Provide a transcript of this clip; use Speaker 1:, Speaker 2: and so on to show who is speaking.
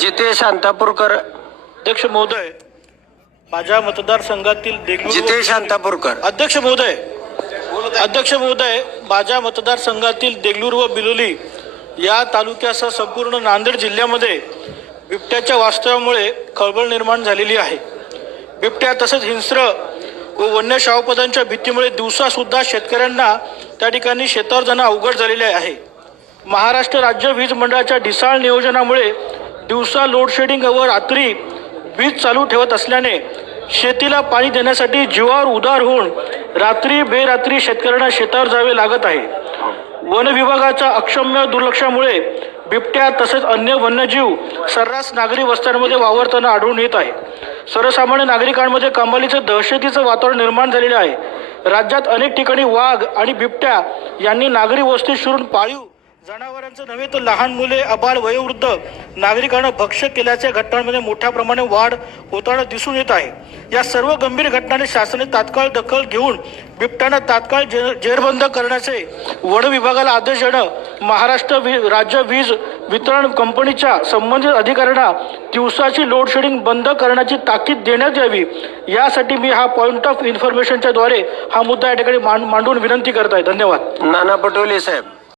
Speaker 1: जितेश शांतापूरकर.
Speaker 2: अध्यक्ष महोदय माझ्या मतदारसंघातील देगलूर
Speaker 1: जितेश शांतापूरकर.
Speaker 2: अध्यक्ष महोदय अध्यक्ष महोदय माझ्या मतदारसंघातील देगलूर व बिलोली या तालुक्यासह संपूर्ण नांदेड जिल्ह्यामध्ये बिबट्याच्या वास्तव्यामुळे खळबळ निर्माण झालेली आहे. बिबट्या तसेच हिंस्र व वन्य शावपदांच्या भीतीमुळे दिवसासुद्धा शेतकऱ्यांना त्या ठिकाणी शेतावर जाणं अवघड झालेले आहे. महाराष्ट्र राज्य वीज मंडळाच्या ढिसाळ नियोजनामुळे दिवसा लोडशेडिंग व रात्री वीज चालू ठेवत असल्याने शेतीला पाणी देण्यासाठी जीवावर उदार होऊन रात्री बेरात्री शेतकऱ्यांना शेतावर जावे लागत आहे. वन विभागाच्या अक्षम्य दुर्लक्षामुळे बिबट्या तसेच अन्य वन्यजीव सर्रास नागरी वस्त्यांमध्ये वावरताना आढळून येत आहे. सर्वसामान्य नागरिकांमध्ये कमालीचं दहशतीचं वातावरण निर्माण झालेलं आहे. राज्यात अनेक ठिकाणी वाघ आणि बिबट्या यांनी नागरी वस्ती शिरून पाळीव जनावरांचं नव्हे तर लहान मुले अबाल वयोवृद्ध नागरिकांना भक्ष्य केल्याच्या घटनांमध्ये मोठ्या प्रमाणे वाढ होताना दिसून येत आहे. या सर्व गंभीर घटनांनी शासनाने तात्काळ दखल घेऊन बिबट्यांना तात्काळ जे जेरबंद करण्याचे वन विभागाला आदेश देणं महाराष्ट्र वी राज्य वीज वितरण कंपनीच्या संबंधित अधिकाऱ्यांना दिवसाची लोडशेडिंग बंद करण्याची ताकीद देण्यात यावी. यासाठी मी हा पॉईंट ऑफ इन्फॉर्मेशनच्या द्वारे हा मुद्दा या ठिकाणी मांड- मांडून विनंती करत आहे. धन्यवाद.
Speaker 1: नाना पटोले साहेब.